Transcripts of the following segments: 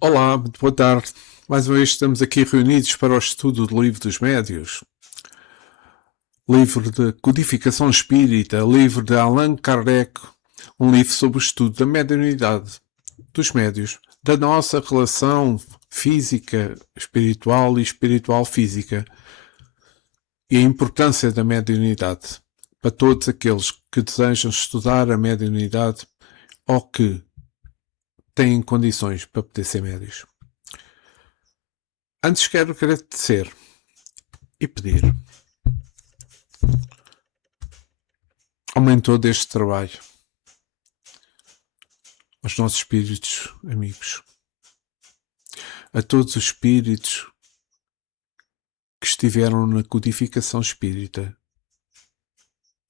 Olá, muito boa tarde. Mais uma vez estamos aqui reunidos para o estudo do Livro dos Médiuns, livro de codificação espírita, livro de Allan Kardec, um livro sobre o estudo da mediunidade dos médiuns, da nossa relação física espiritual e espiritual física e a importância da mediunidade para todos aqueles que desejam estudar a mediunidade ou que têm condições para poder ser médios. Antes quero agradecer e pedir aumentou deste trabalho aos nossos espíritos amigos, a todos os espíritos que estiveram na codificação espírita,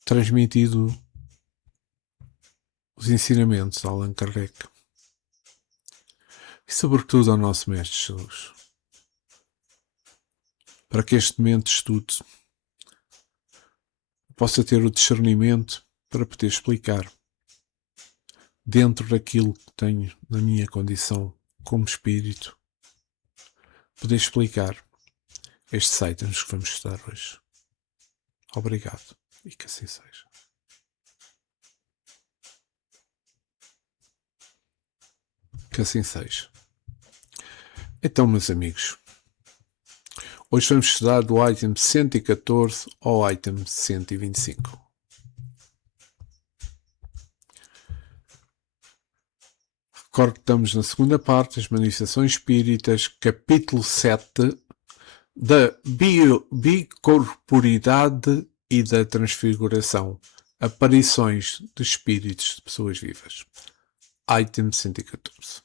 transmitido os ensinamentos de Allan Kardec e sobretudo ao nosso Mestre Jesus, para que este momento de estudo possa ter o discernimento para poder explicar dentro daquilo que tenho na minha condição como espírito, poder explicar estes items que vamos estudar hoje. Obrigado e que assim seja. Que assim seja. Então, meus amigos, hoje vamos estudar do item 114 ao item 125. Recordo que estamos na segunda parte das Manifestações Espíritas, capítulo 7, da bicorporidade e da transfiguração, aparições de espíritos de pessoas vivas. Item 114.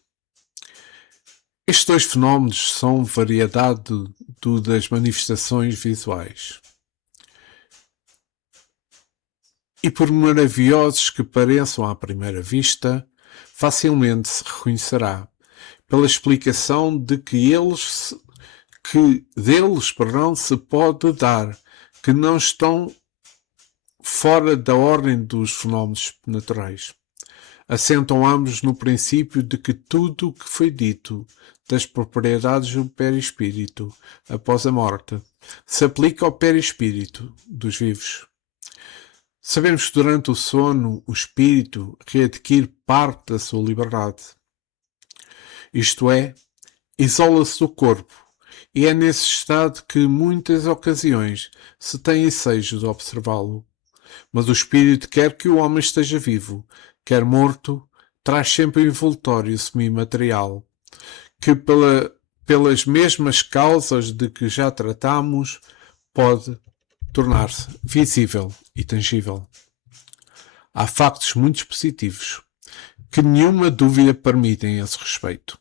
Estes dois fenómenos são variedade das manifestações visuais. E por maravilhosos que pareçam à primeira vista, facilmente se reconhecerá pela explicação de que deles se pode dar, que não estão fora da ordem dos fenómenos naturais. Assentam ambos no princípio de que tudo o que foi dito das propriedades do perispírito após a morte se aplica ao perispírito dos vivos. Sabemos que durante o sono o espírito readquire parte da sua liberdade. Isto é, isola-se do corpo, e é nesse estado que muitas ocasiões se tem ensejo de observá-lo. Mas o espírito quer que o homem esteja vivo, quer morto, traz sempre o envoltório semimaterial, que pelas mesmas causas de que já tratamos, pode tornar-se visível e tangível. Há factos muito positivos, que nenhuma dúvida permitem a esse respeito.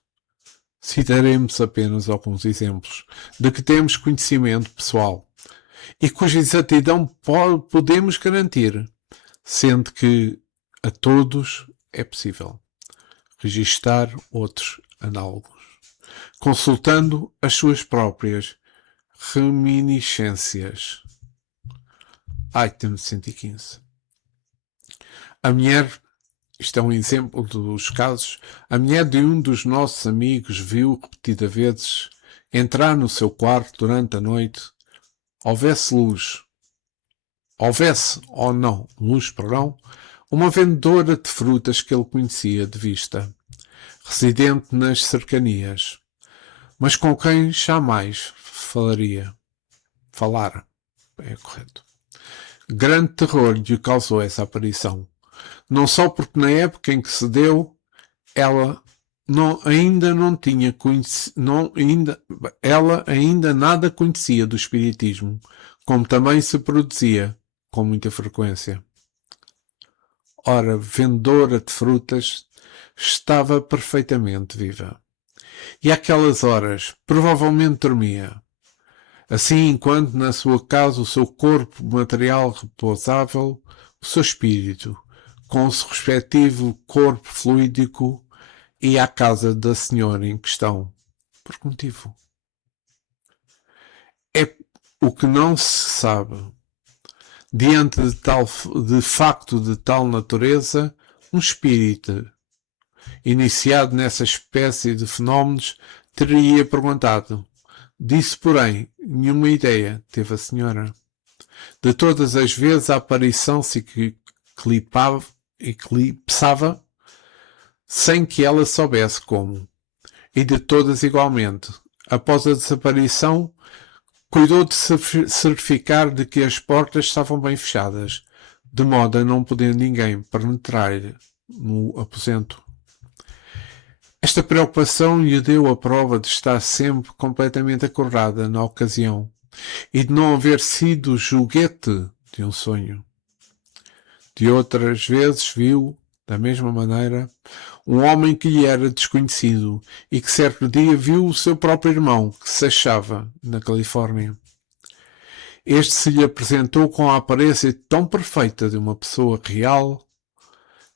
Citaremos apenas alguns exemplos de que temos conhecimento pessoal e cuja exatidão podemos garantir, sendo que a todos é possível registar outros análogos, consultando as suas próprias reminiscências. Item 115. A mulher, isto é um exemplo dos casos, a mulher de um dos nossos amigos viu repetidas vezes entrar no seu quarto durante a noite, houvesse ou não luz, uma vendedora de frutas que ele conhecia de vista, residente nas cercanias, mas com quem jamais falara, é correto. Grande terror lhe causou essa aparição, não só porque na época em que se deu, ela ainda nada conhecia do espiritismo, como também se produzia com muita frequência. Ora, vendedora de frutas, estava perfeitamente viva. E àquelas horas, provavelmente dormia. Assim, enquanto na sua casa o seu corpo material repousável, o seu espírito, com o seu respectivo corpo fluídico, ia à casa da senhora em questão. Por que motivo? É o que não se sabe. Diante de facto de tal natureza, um espírito iniciado nessa espécie de fenómenos, teria perguntado. Disso, porém, nenhuma ideia teve a senhora. De todas as vezes a aparição se eclipsava sem que ela soubesse como. E de todas igualmente. Após a desaparição, cuidou de certificar de que as portas estavam bem fechadas, de modo a não poder ninguém penetrar no aposento. Esta preocupação lhe deu a prova de estar sempre completamente acordada na ocasião e de não haver sido joguete de um sonho. De outras vezes viu, da mesma maneira, um homem que lhe era desconhecido e que certo dia viu o seu próprio irmão, que se achava na Califórnia. Este se lhe apresentou com a aparência tão perfeita de uma pessoa real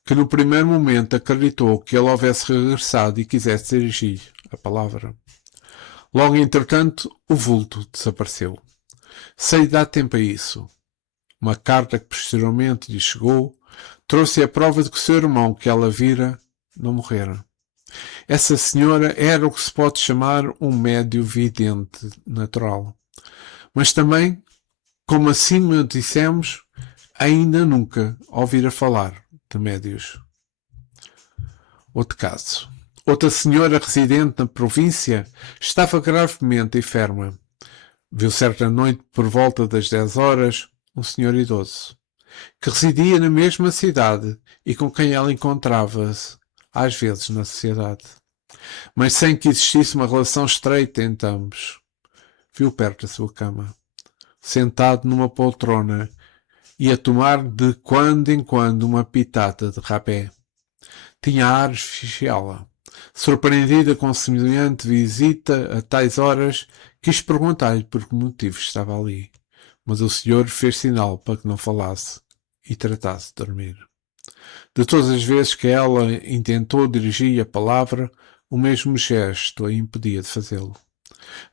que no primeiro momento acreditou que ele houvesse regressado e quisesse dirigir a palavra. Logo, entretanto, o vulto desapareceu. Sem dar tempo a isso. Uma carta que posteriormente lhe chegou trouxe a prova de que o seu irmão, que ela vira, não morrera. Essa senhora era o que se pode chamar um médio vidente natural. Mas também, como acima dissemos, ainda nunca ouvira falar de médios. Outro caso. Outra senhora residente na província estava gravemente enferma. Viu certa noite, por volta das 10 horas, um senhor idoso, que residia na mesma cidade e com quem ela encontrava-se, às vezes, na sociedade, mas sem que existisse uma relação estreita entre ambos. Viu perto da sua cama, sentado numa poltrona e a tomar de quando em quando uma pitata de rapé. Tinha ares de vigiá-la. Surpreendida com semelhante visita a tais horas, quis perguntar-lhe por que motivo estava ali. Mas o senhor fez sinal para que não falasse e tratasse de dormir. De todas as vezes que ela intentou dirigir a palavra, o mesmo gesto a impedia de fazê-lo.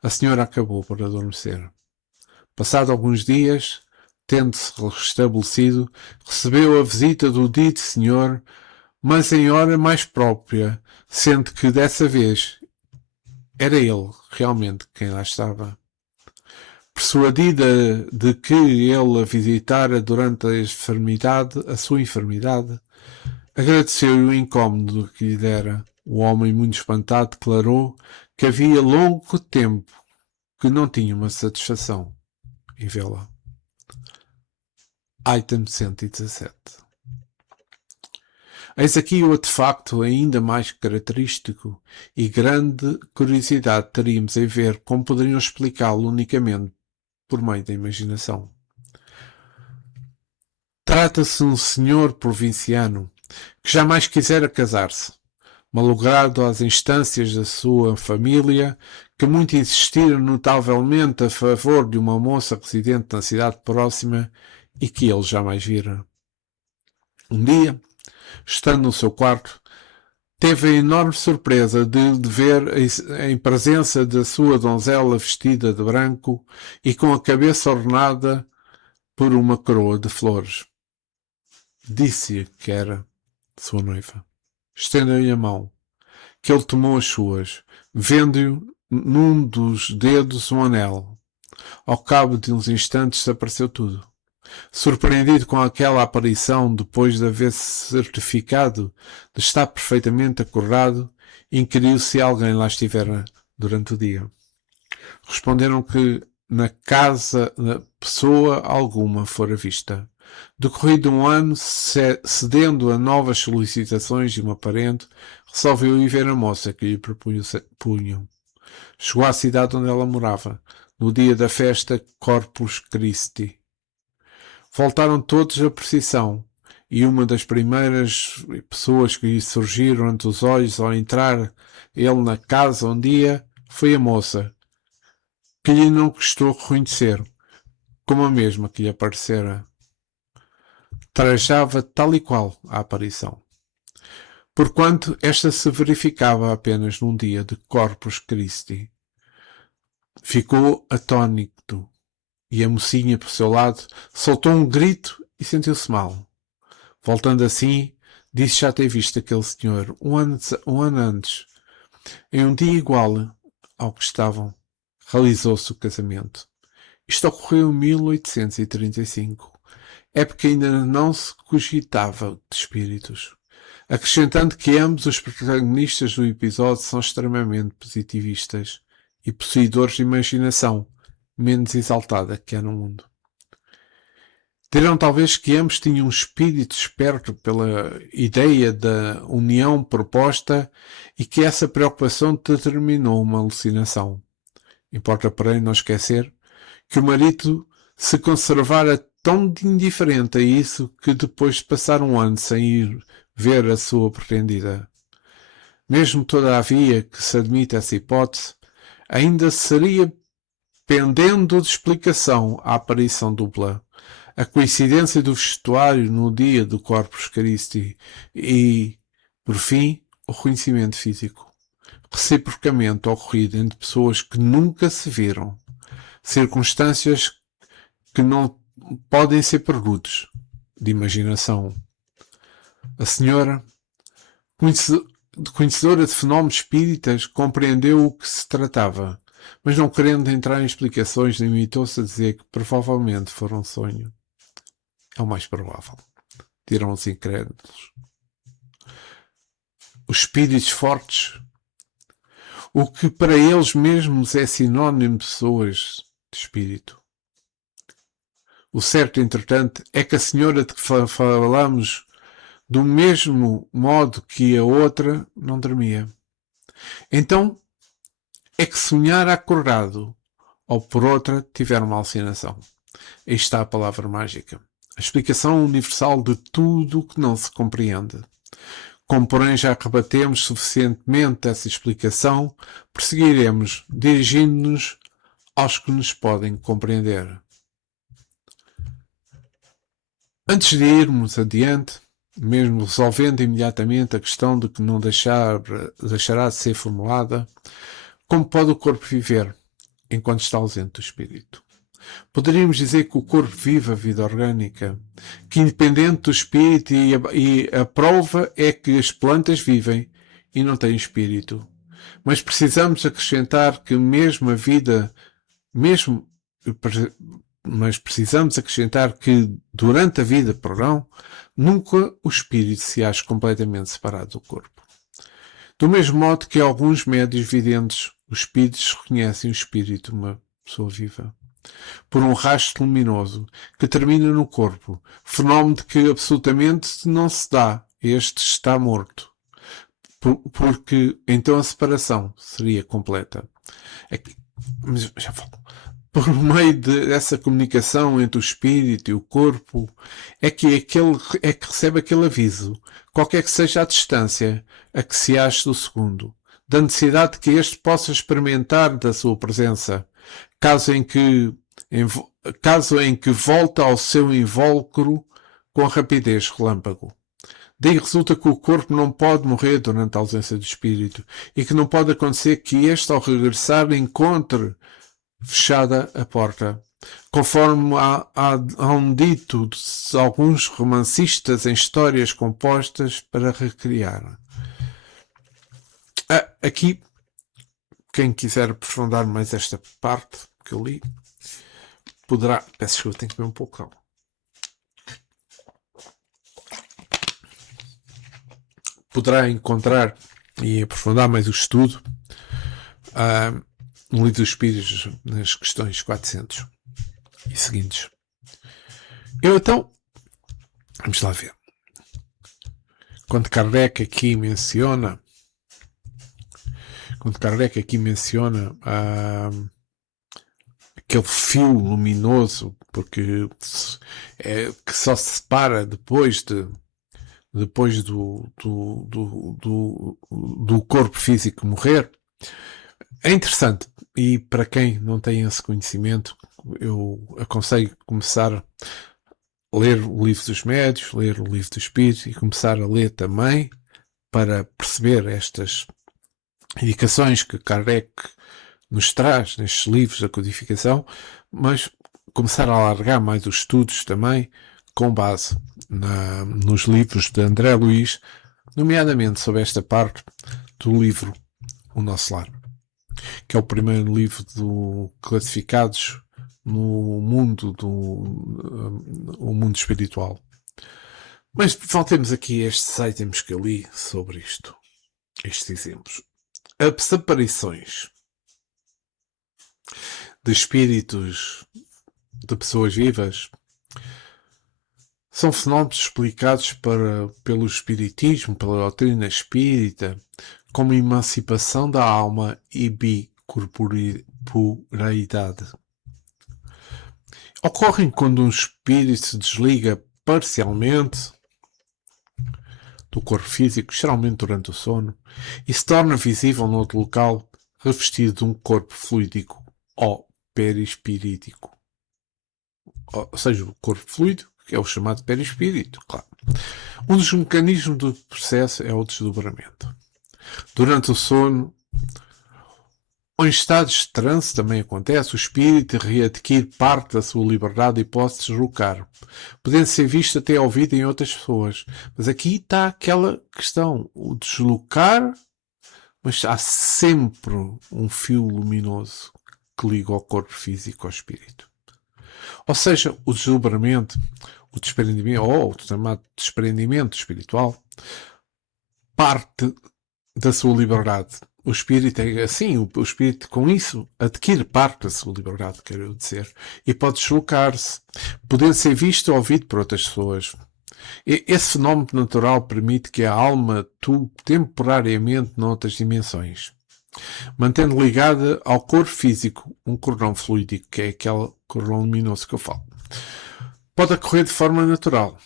A senhora acabou por adormecer. Passado alguns dias, tendo-se restabelecido, recebeu a visita do dito senhor, mas em hora mais própria, sendo que dessa vez era ele realmente quem lá estava. Persuadida de que ele a visitara durante a sua enfermidade, agradeceu-lhe o incómodo que lhe dera. O homem, muito espantado, declarou que havia longo tempo que não tinha uma satisfação em vê-la. Item 117. Eis aqui outro facto ainda mais característico e grande curiosidade teríamos em ver como poderiam explicá-lo unicamente por meio da imaginação. Trata-se de um senhor provinciano que jamais quisera casar-se, malogrado às instâncias da sua família, que muito insistira notavelmente a favor de uma moça residente na cidade próxima e que ele jamais vira. Um dia, estando no seu quarto, teve a enorme surpresa de ver em presença da sua donzela vestida de branco e com a cabeça ornada por uma coroa de flores. Disse-lhe que era sua noiva. Estendeu-lhe a mão, que ele tomou as suas, vendo-lhe num dos dedos um anel. Ao cabo de uns instantes desapareceu tudo. Surpreendido com aquela aparição, depois de haver certificado de estar perfeitamente acordado, inquiriu se alguém lá estivera durante o dia. Responderam que na casa pessoa alguma fora vista. Decorrido um ano, cedendo a novas solicitações de uma parente, resolveu ir ver a moça que lhe propunham. Chegou à cidade onde ela morava, no dia da festa Corpus Christi. Voltaram todos à procissão, e uma das primeiras pessoas que lhe surgiram ante os olhos ao entrar ele na casa um dia foi a moça, que lhe não custou reconhecer, como a mesma que lhe aparecera. Trajava tal e qual a aparição. Porquanto esta se verificava apenas num dia de Corpus Christi. Ficou atônito, e a mocinha, por seu lado, soltou um grito e sentiu-se mal. Voltando assim, Disse já ter visto aquele senhor um ano antes. Em um dia igual ao que estavam, realizou-se o casamento. Isto ocorreu em 1835, época ainda não se cogitava de espíritos, acrescentando que ambos os protagonistas do episódio são extremamente positivistas e possuidores de imaginação menos exaltada que há no mundo. Dirão talvez que ambos tinham um espírito esperto pela ideia da união proposta e que essa preocupação determinou uma alucinação. Importa, porém, não esquecer que o marido se conservara tão indiferente a isso que depois de passar um ano sem ir ver a sua pretendida. Mesmo todavia que se admite essa hipótese, ainda seria pendendo de explicação a aparição dupla, a coincidência do vestuário no dia do Corpus Christi e, por fim, o reconhecimento físico, reciprocamente ocorrido entre pessoas que nunca se viram, circunstâncias que não podem ser produtos de imaginação. A senhora, conhecedora de fenómenos espíritas, compreendeu o que se tratava, mas não querendo entrar em explicações, limitou-se a dizer que provavelmente fora um sonho. É o mais provável, dirão os incrédulos. Os espíritos fortes, o que para eles mesmos é sinónimo de pessoas de espírito. O certo, entretanto, é que a senhora de que falamos, do mesmo modo que a outra, não dormia. Então, é que sonhar acordado, ou por outra, tiver uma alucinação. Aí está a palavra mágica. A explicação universal de tudo o que não se compreende. Como, porém, já rebatemos suficientemente essa explicação, prosseguiremos dirigindo-nos aos que nos podem compreender. Antes de irmos adiante, mesmo resolvendo imediatamente a questão de que não deixará de ser formulada, como pode o corpo viver enquanto está ausente do espírito? Poderíamos dizer que o corpo vive a vida orgânica, que independente do espírito, e a prova é que as plantas vivem e não têm espírito. Mas precisamos acrescentar que mas precisamos acrescentar que durante a vida, porão, nunca o espírito se acha completamente separado do corpo. Do mesmo modo que alguns médios videntes, os espíritos reconhecem o espírito de uma pessoa viva por um rastro luminoso que termina no corpo, fenómeno de que absolutamente não se dá. Este está morto. Porque então a separação seria completa. Mas já falo. Por meio dessa comunicação entre o espírito e o corpo, é que recebe aquele aviso, qualquer que seja a distância a que se ache do segundo, da necessidade de que este possa experimentar da sua presença, caso em que volta ao seu invólucro com rapidez relâmpago. Daí resulta que o corpo não pode morrer durante a ausência do espírito e que não pode acontecer que este, ao regressar, encontre fechada a porta, conforme há um dito de alguns romancistas em histórias compostas para recriar. Aqui, quem quiser aprofundar mais esta parte que eu li, poderá... Peço que eu tenho que beber um pouco de água. Poderá encontrar e aprofundar mais o estudo no Livro dos Espíritos, nas questões 400 e seguintes. Então, vamos lá ver. Quando Kardec aqui menciona aquele fio luminoso, porque que só se separa depois do corpo físico morrer, é interessante. E para quem não tem esse conhecimento, eu aconselho começar a ler o Livro dos Médios, ler o Livro do Espírito e começar a ler também para perceber estas indicações que Kardec nos traz nestes livros da codificação, mas começar a alargar mais os estudos também com base nos livros de André Luiz, nomeadamente sobre esta parte do livro O Nosso Lar, que é o primeiro livro do classificados no mundo o mundo espiritual. Mas voltemos aqui a estes itens que eu li sobre isto, estes exemplos. Aparições de espíritos de pessoas vivas são fenómenos explicados pelo espiritismo, pela doutrina espírita, como emancipação da alma e bicorporeidade. Ocorrem quando um espírito se desliga parcialmente do corpo físico, geralmente durante o sono, e se torna visível noutro local, revestido de um corpo fluídico ou perispirítico. Ou seja, o corpo fluido, que é o chamado perispírito, claro. Um dos mecanismos do processo é o desdobramento. Durante o sono, ou em estados de transe também acontece, o espírito readquire parte da sua liberdade e pode se deslocar, podendo ser visto até ouvido em outras pessoas. Mas aqui está aquela questão, o deslocar, mas há sempre um fio luminoso que liga o corpo físico ao espírito. Ou seja, o desdobramento, o desprendimento, ou o chamado desprendimento espiritual, parte da sua liberdade. O espírito é assim, o espírito com isso adquire parte da sua liberdade, quero dizer, e pode deslocar-se, podendo ser visto ou ouvido por outras pessoas. Esse fenómeno natural permite que a alma atue temporariamente noutras dimensões, mantendo ligada ao corpo físico um cordão fluídico, que é aquele cordão luminoso que eu falo. Pode ocorrer de forma natural,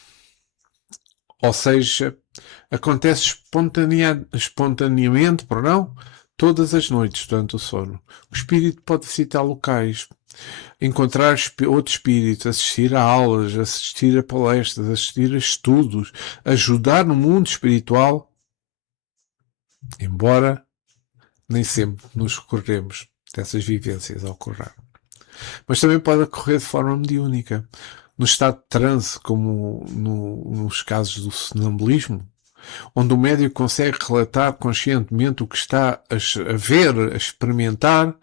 ou seja, acontece espontaneamente, todas as noites durante o sono. O espírito pode visitar locais, encontrar outro espírito, assistir a aulas, assistir a palestras, assistir a estudos, ajudar no mundo espiritual, embora nem sempre nos recordemos dessas vivências a ocorrer. Mas também pode ocorrer de forma mediúnica, no estado de transe, como nos casos do sonambulismo, onde o médium consegue relatar conscientemente o que está a ver, a experimentar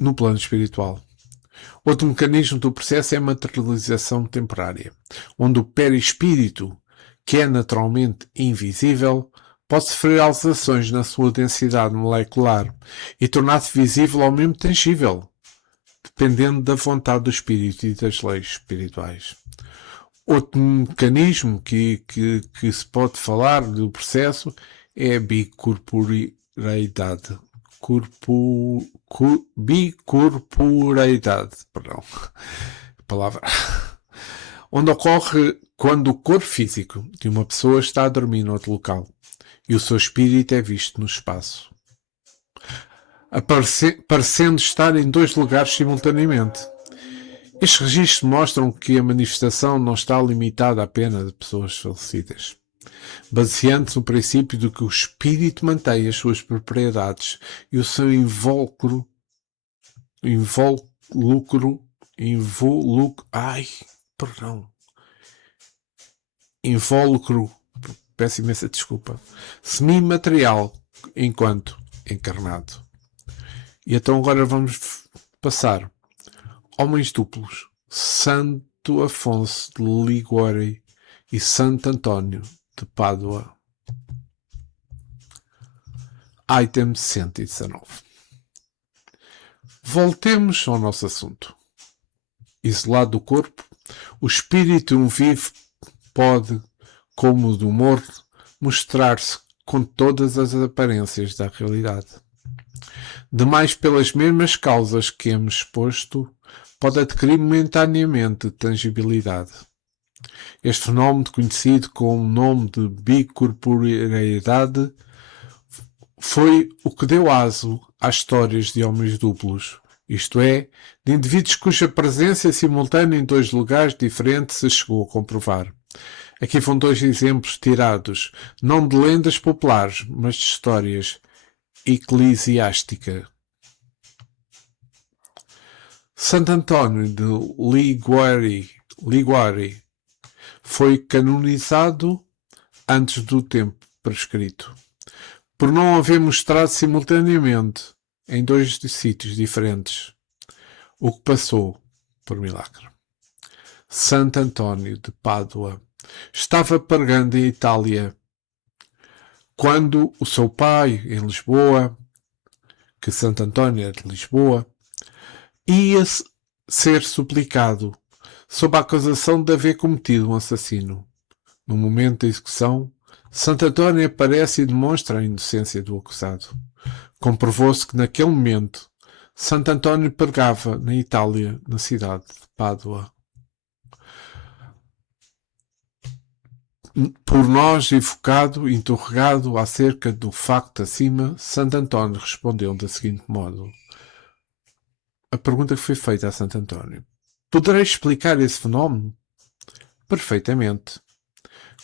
no plano espiritual. Outro mecanismo do processo é a materialização temporária, onde o perispírito, que é naturalmente invisível, pode sofrer alterações na sua densidade molecular e tornar-se visível ou mesmo tangível, dependendo da vontade do espírito e das leis espirituais. Outro mecanismo que se pode falar do processo é a bicorporeidade. Bicorporeidade, palavra. Onde ocorre quando o corpo físico de uma pessoa está a dormir noutro local e o seu espírito é visto no espaço, parecendo estar em dois lugares simultaneamente. Estes registros mostram que a manifestação não está limitada apenas a pessoas falecidas, baseando-se no princípio de que o espírito mantém as suas propriedades e o seu invólucro, peço imensa desculpa, semi-material enquanto encarnado. E então agora vamos passar homens duplos, Santo Afonso de Liguori e Santo António de Pádua. Item 119. Voltemos ao nosso assunto. Isolado do corpo, o espírito vivo pode, como o do morto, mostrar-se com todas as aparências da realidade. Demais pelas mesmas causas que hemos exposto, pode adquirir momentaneamente tangibilidade. Este fenómeno, conhecido com o nome de bicorporeidade, foi o que deu aso às histórias de homens duplos, isto é, de indivíduos cuja presença simultânea em dois lugares diferentes se chegou a comprovar. Aqui vão dois exemplos tirados, não de lendas populares, mas de histórias eclesiásticas. Santo António de Liguori Foi canonizado antes do tempo prescrito, por não haver mostrado simultaneamente em dois sítios diferentes o que passou por milagre. Santo António de Pádua estava pregando em Itália quando o seu pai, em Lisboa, que Santo António é de Lisboa, ia ser suplicado sob a acusação de haver cometido um assassino. No momento da execução, Santo António aparece e demonstra a inocência do acusado. Comprovou-se que naquele momento Santo António pregava na Itália, na cidade de Pádua. Por nós evocado e interrogado acerca do facto acima, Santo António respondeu da seguinte modo. A pergunta que foi feita a Santo António. Poderei explicar esse fenómeno? Perfeitamente.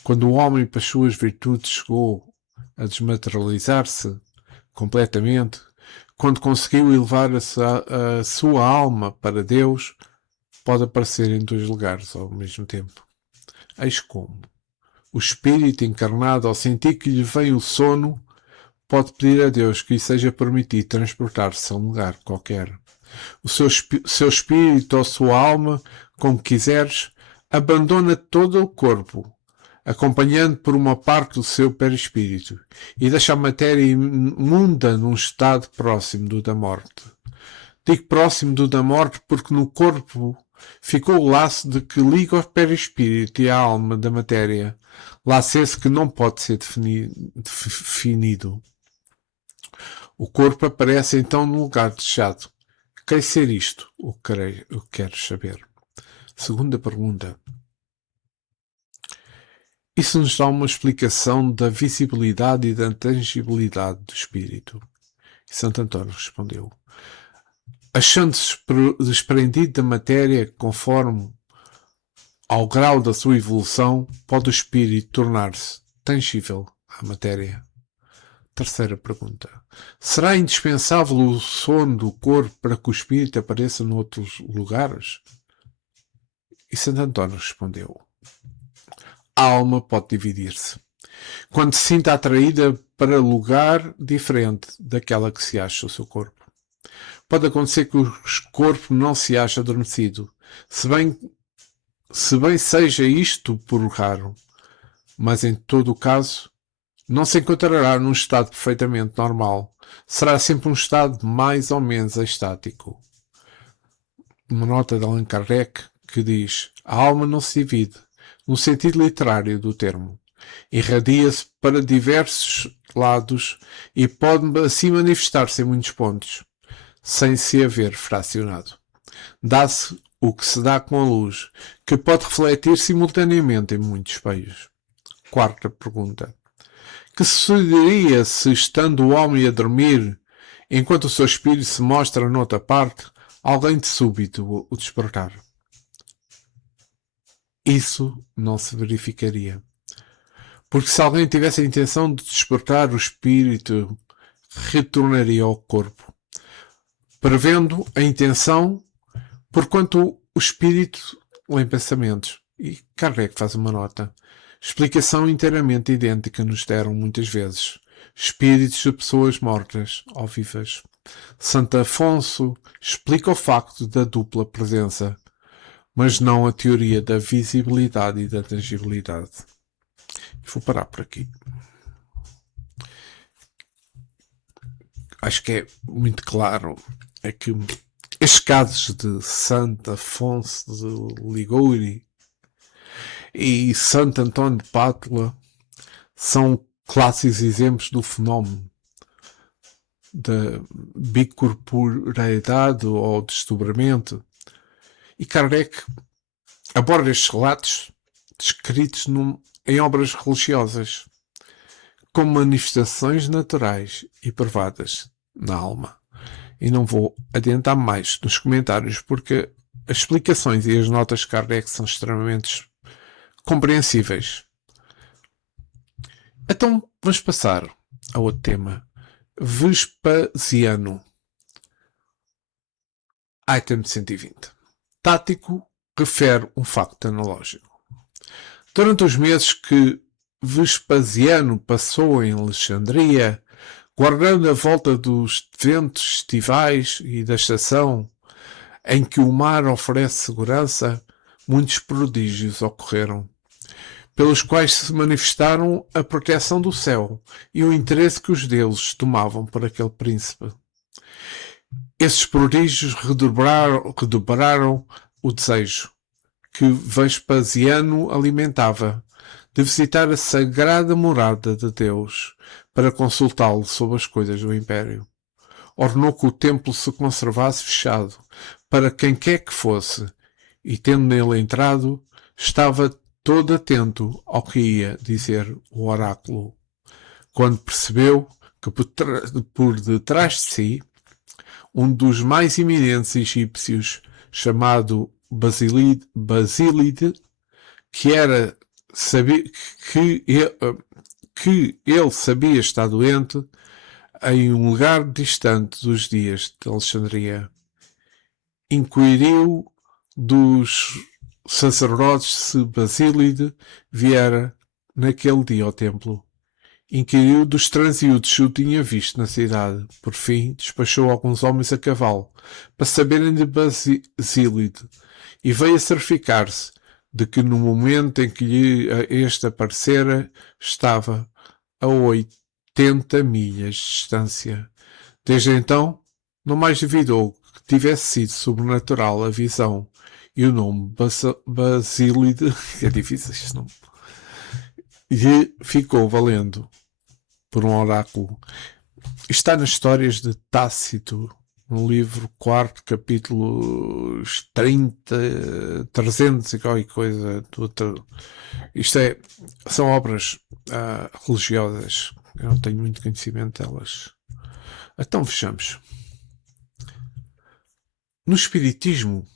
Quando o homem, pelas suas virtudes, chegou a desmaterializar-se completamente, quando conseguiu elevar a sua alma para Deus, pode aparecer em dois lugares ao mesmo tempo. Eis como. O espírito encarnado, ao sentir que lhe vem o sono, pode pedir a Deus que lhe seja permitido transportar-se a um lugar qualquer. O seu espírito ou sua alma, como quiseres, abandona todo o corpo, acompanhando por uma parte o seu perispírito, e deixa a matéria imunda num estado próximo do da morte. Digo próximo do da morte porque no corpo ficou o laço de que liga o perispírito e a alma da matéria, laço esse que não pode ser definido. O corpo aparece então no lugar desejado. Quer ser isto o que queres saber? Segunda pergunta. Isso nos dá uma explicação da visibilidade e da tangibilidade do espírito. E Santo António respondeu. Achando-se desprendido da matéria conforme ao grau da sua evolução, pode o espírito tornar-se tangível à matéria. Terceira pergunta. Será indispensável o sono do corpo para que o espírito apareça noutros lugares? E Santo António respondeu. A alma pode dividir-se. Quando se sinta atraída para lugar diferente daquela que se acha o seu corpo. Pode acontecer que o corpo não se ache adormecido, se bem seja isto por raro, mas em todo o caso, não se encontrará num estado perfeitamente normal. Será sempre um estado mais ou menos estático. Uma nota de Allan Kardec que diz: a alma não se divide, no sentido literário do termo. Irradia-se para diversos lados e pode assim manifestar-se em muitos pontos, sem se haver fracionado. Dá-se o que se dá com a luz, que pode refletir simultaneamente em muitos espelhos. Quarta pergunta. Que sucederia se, estando o homem a dormir, enquanto o seu espírito se mostra noutra parte, alguém de súbito o despertar? Isso não se verificaria. Porque se alguém tivesse a intenção de despertar o espírito, retornaria ao corpo, prevendo a intenção, porquanto o espírito lê pensamentos. E Kardec faz uma nota. Explicação inteiramente idêntica nos deram muitas vezes. Espíritos de pessoas mortas ou vivas. Santo Afonso explica o facto da dupla presença, mas não a teoria da visibilidade e da tangibilidade. Vou parar por aqui. Acho que é muito claro é que estes casos de Santo Afonso de Liguori e Santo António de Pádua são clássicos exemplos do fenómeno da bicorporeidade ou desdobramento. E Kardec aborda estes relatos descritos em obras religiosas como manifestações naturais e provadas na alma. E não vou adiantar mais nos comentários porque as explicações e as notas de Kardec são extremamente compreensíveis. Então vamos passar a outro tema. Vespasiano. Item 120. Tático refere um facto analógico. Durante os meses que Vespasiano passou em Alexandria, guardando a volta dos eventos estivais e da estação em que o mar oferece segurança, muitos prodígios ocorreram, pelos quais se manifestaram a proteção do céu e o interesse que os deuses tomavam por aquele príncipe. Esses prodígios redobraram o desejo que Vespasiano alimentava de visitar a sagrada morada de Deus para consultá-lo sobre as coisas do império. Ordenou que o templo se conservasse fechado para quem quer que fosse, e tendo nele entrado, estava todo atento ao que ia dizer o oráculo. Quando percebeu que por detrás de si, um dos mais eminentes egípcios, chamado Basílide, que ele sabia estar doente em um lugar distante dos dias de Alexandria, inquiriu dos sacerdotes se Basílide viera naquele dia ao templo. Inquiriu dos transeúntes se o tinha visto na cidade. Por fim, despachou alguns homens a cavalo para saberem de Basílide, e veio a certificar-se de que no momento em que lhe este aparecera estava a 80 milhas de distância. Desde então, não mais duvidou que tivesse sido sobrenatural a visão, e o nome Basílide, que é difícil este nome, lhe ficou valendo por um oráculo. Está nas histórias de Tácito, no livro 4, capítulos 30, 300 e qualquer coisa. São obras religiosas. Eu não tenho muito conhecimento delas. Então vejamos. No Espiritismo,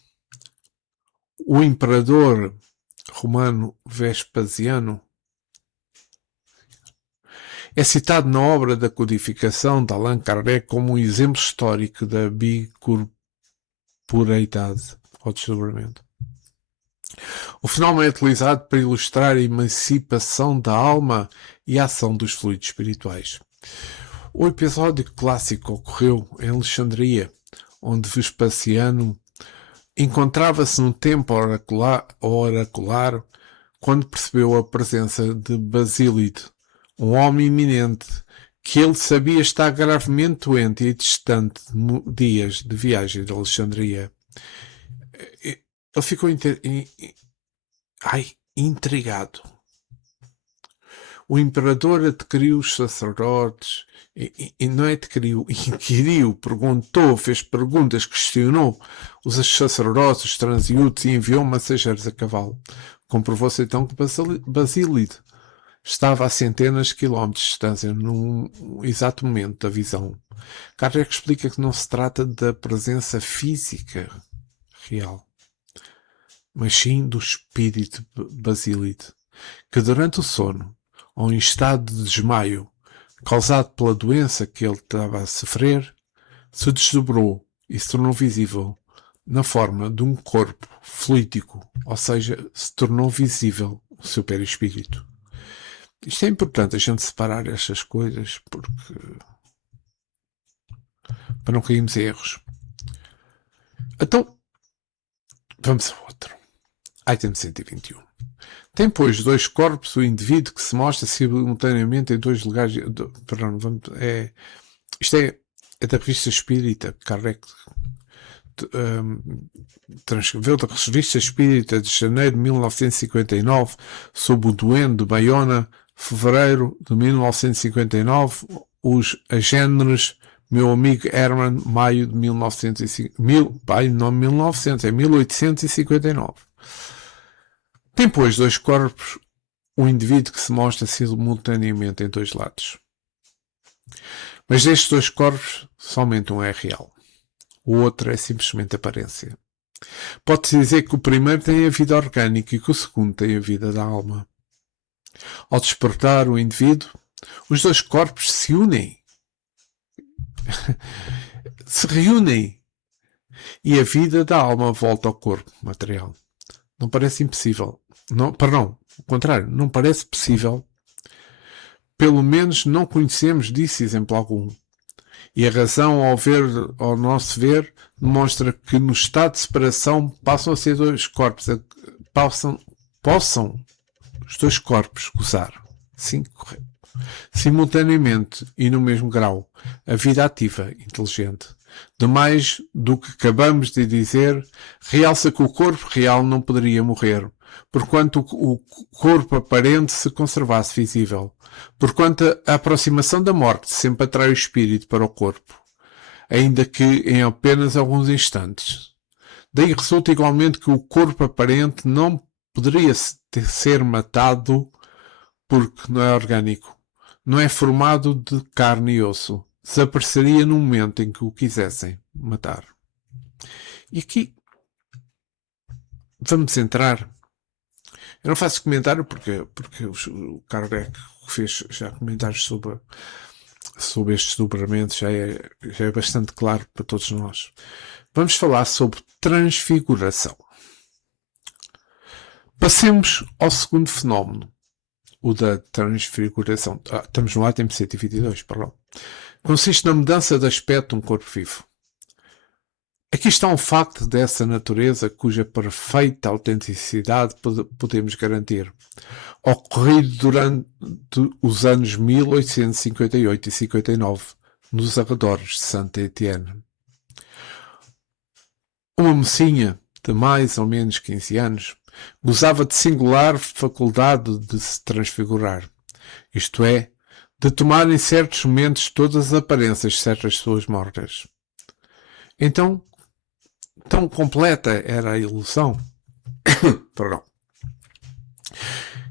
o imperador romano Vespasiano é citado na obra da codificação de Allan Kardec como um exemplo histórico da bicorporeidade ou desdobramento. O fenómeno é utilizado para ilustrar a emancipação da alma e a ação dos fluidos espirituais. O episódio clássico ocorreu em Alexandria, onde Vespasiano encontrava-se num tempo oracular quando percebeu a presença de Basílide, um homem iminente que ele sabia estar gravemente doente e distante de dias de viagem de Alexandria. Ele ficou intrigado. O imperador adquiriu os sacerdotes, e não é adquiriu, inquiriu, perguntou, fez perguntas, questionou os sacerdotes, os transeúntes e enviou mensageiros a cavalo. Comprovou-se então que Basílide estava a centenas de quilómetros de distância num exato momento da visão. Kardec explica que não se trata da presença física real, mas sim do espírito Basílide, que durante o sono, ou em estado de desmaio, causado pela doença que ele estava a sofrer, se desdobrou e se tornou visível na forma de um corpo fluídico, ou seja, se tornou visível o seu perispírito. Isto é importante a gente separar estas coisas para não cairmos em erros. Então, vamos ao outro. Item 121. Tem, pois, dois corpos o indivíduo que se mostra simultaneamente em dois lugares. Isto é da revista Espírita, Kardec transcreveu da revista Espírita de janeiro de 1959, sob o duende de Baiona, fevereiro de 1959, os agêneres meu amigo Hermann, maio de 1859. Tem, pois, dois corpos o indivíduo que se mostra simultaneamente em dois lados. Mas destes dois corpos, somente um é real. O outro é simplesmente aparência. Pode-se dizer que o primeiro tem a vida orgânica e que o segundo tem a vida da alma. Ao despertar o indivíduo, os dois corpos se unem. Se reúnem. E a vida da alma volta ao corpo material. Não parece impossível. O contrário, não parece possível. Pelo menos não conhecemos disso exemplo algum. E a razão, ao nosso ver, demonstra que no estado de separação passam a ser dois corpos, possam os dois corpos gozar, sim, correto, simultaneamente e no mesmo grau, a vida ativa, inteligente. Demais do que acabamos de dizer, realça que o corpo real não poderia morrer, porquanto o corpo aparente se conservasse visível, porquanto a aproximação da morte sempre atrai o espírito para o corpo, ainda que em apenas alguns instantes. Daí resulta igualmente que o corpo aparente não poderia ser matado porque não é orgânico, não é formado de carne e osso. Desapareceria no momento em que o quisessem matar. E aqui vamos entrar. Eu não faço comentário porque o Kardec fez já comentários sobre estes desdobramentos, já é bastante claro para todos nós. Vamos falar sobre transfiguração. Passemos ao segundo fenómeno, o da transfiguração. Estamos no item 122, perdão. Consiste na mudança de aspecto de um corpo vivo. Aqui está um facto dessa natureza cuja perfeita autenticidade podemos garantir, ocorrido durante os anos 1858 e 59, nos arredores de Saint-Étienne. Uma mocinha de mais ou menos 15 anos gozava de singular faculdade de se transfigurar, isto é, de tomar em certos momentos todas as aparências de certas pessoas mortas. Então, tão completa era a ilusão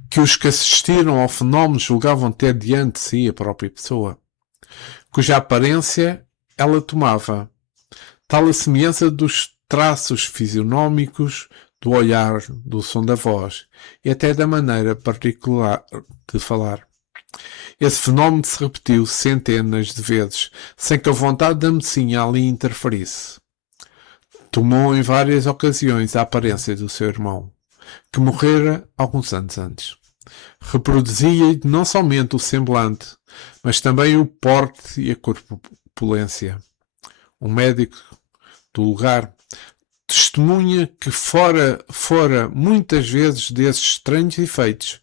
que os que assistiram ao fenómeno julgavam ter diante de si a própria pessoa, cuja aparência ela tomava, tal a semelhança dos traços fisionómicos, do olhar, do som da voz e até da maneira particular de falar. Esse fenómeno se repetiu centenas de vezes, sem que a vontade da mocinha ali interferisse. Tomou em várias ocasiões a aparência do seu irmão, que morrera alguns anos antes. Reproduzia não somente o semblante, mas também o porte e a corpulência. Um médico do lugar testemunha que fora muitas vezes desses estranhos efeitos,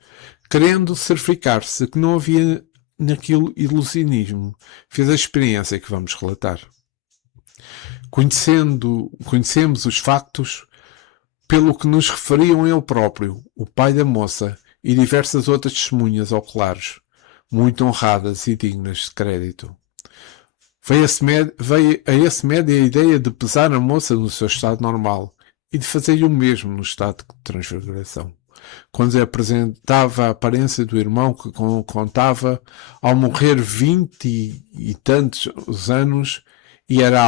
querendo certificar-se que não havia naquilo ilusionismo, fez a experiência que vamos relatar. Conhecemos os factos pelo que nos referiam ele próprio, o pai da moça e diversas outras testemunhas oculares, muito honradas e dignas de crédito. Veio a esse médio a ideia de pesar a moça no seu estado normal e de fazer o mesmo no estado de transfiguração. Quando lhe apresentava a aparência do irmão que contava ao morrer 20 e tantos anos e era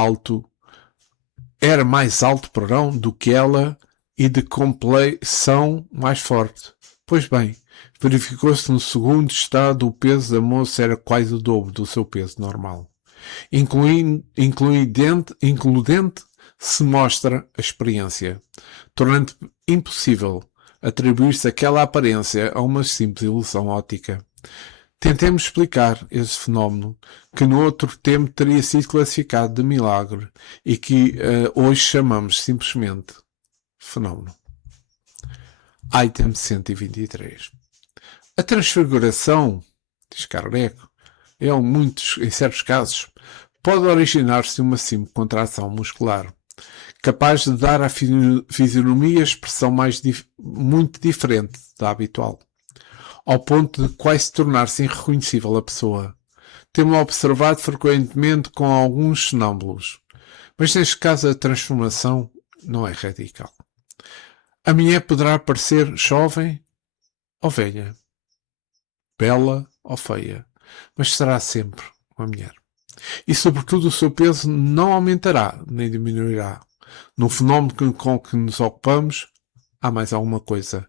mais alto, do que ela e de complexão mais forte. Pois bem, verificou-se no segundo estado o peso da moça era quase o dobro do seu peso normal. Includente se mostra a experiência, tornando impossível atribuir-se aquela aparência a uma simples ilusão óptica. Tentemos explicar esse fenómeno, que no outro tempo teria sido classificado de milagre e que hoje chamamos simplesmente fenómeno. Item 123. A transfiguração, diz Kardec, em certos casos, pode originar-se de uma simples contração muscular, capaz de dar à fisionomia expressão muito diferente da habitual, ao ponto de quase tornar-se irreconhecível a pessoa. Temos observado frequentemente com alguns sonâmbulos, mas neste caso a transformação não é radical. A mulher poderá parecer jovem ou velha, bela ou feia, mas será sempre uma mulher. E, sobretudo, o seu peso não aumentará nem diminuirá. No fenómeno com que nos ocupamos, há mais alguma coisa.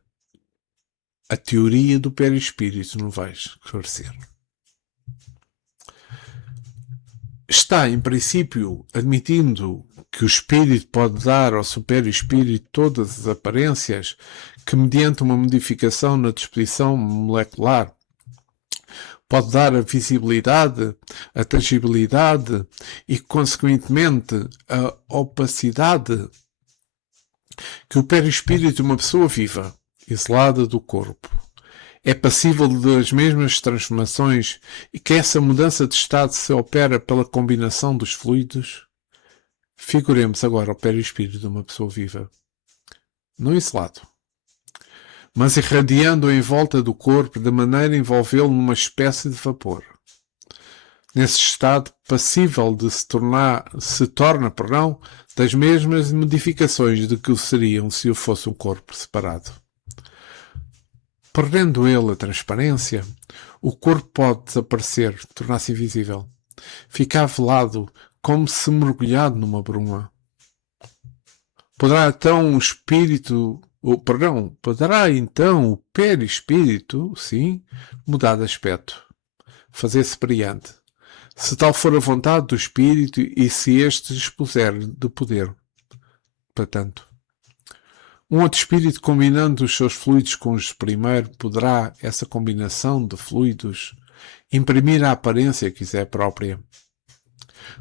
A teoria do perispírito não vai esclarecer. Está, em princípio, admitindo que o espírito pode dar ao superior-espírito todas as aparências que, mediante uma modificação na disposição molecular, pode dar a visibilidade, a tangibilidade e, consequentemente, a opacidade que o perispírito de uma pessoa viva, isolada do corpo, é passível das mesmas transformações e que essa mudança de estado se opera pela combinação dos fluidos. Figuremos agora o perispírito de uma pessoa viva, não isolado, mas irradiando em volta do corpo de maneira a envolvê-lo numa espécie de vapor. Nesse estado, passível de se torna, das mesmas modificações de que o seriam se o fosse um corpo separado. Perdendo ele a transparência, o corpo pode desaparecer, tornar-se invisível, ficar velado como se mergulhado numa bruma. Poderá então o perispírito, sim, mudar de aspecto, fazer-se brilhante, se tal for a vontade do espírito e se este dispuser de poder. Para tanto, um outro espírito, combinando os seus fluidos com os do primeiro, poderá, essa combinação de fluidos, imprimir a aparência que quiser própria,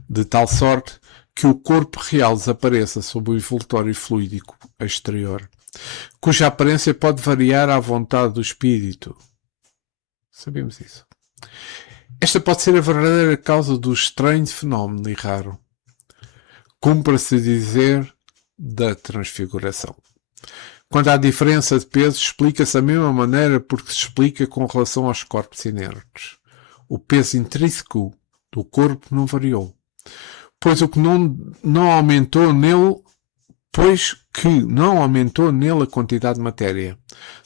de tal sorte que o corpo real desapareça sob o envoltório fluídico exterior, cuja aparência pode variar à vontade do espírito. Sabemos isso. Esta pode ser a verdadeira causa do estranho fenómeno e raro, cumpre-se dizer, da transfiguração. Quando há diferença de peso, explica-se da mesma maneira porque se explica com relação aos corpos inertes. O peso intrínseco do corpo não variou, pois que não aumentou nele a quantidade de matéria.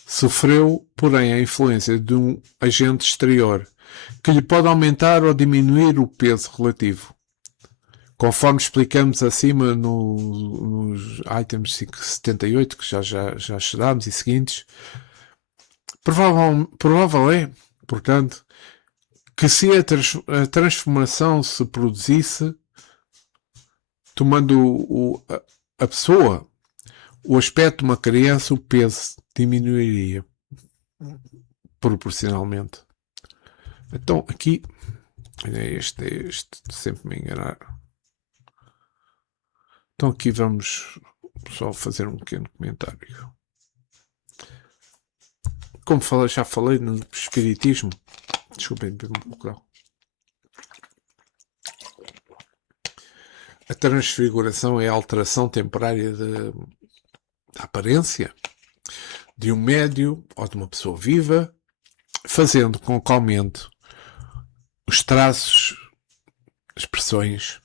Sofreu, porém, a influência de um agente exterior, que lhe pode aumentar ou diminuir o peso relativo. Conforme explicamos acima nos itens 578, que já estudámos, e seguintes, provável é, portanto, que se a transformação se produzisse, tomando a pessoa o aspecto de uma criança, o peso diminuiria proporcionalmente. Então, aqui, este sempre me enganar. Então, aqui vamos só fazer um pequeno comentário. Como já falei no espiritismo, desculpem, um pouco. A transfiguração é a alteração temporária da aparência de um médium ou de uma pessoa viva, fazendo com que aumente os traços, expressões,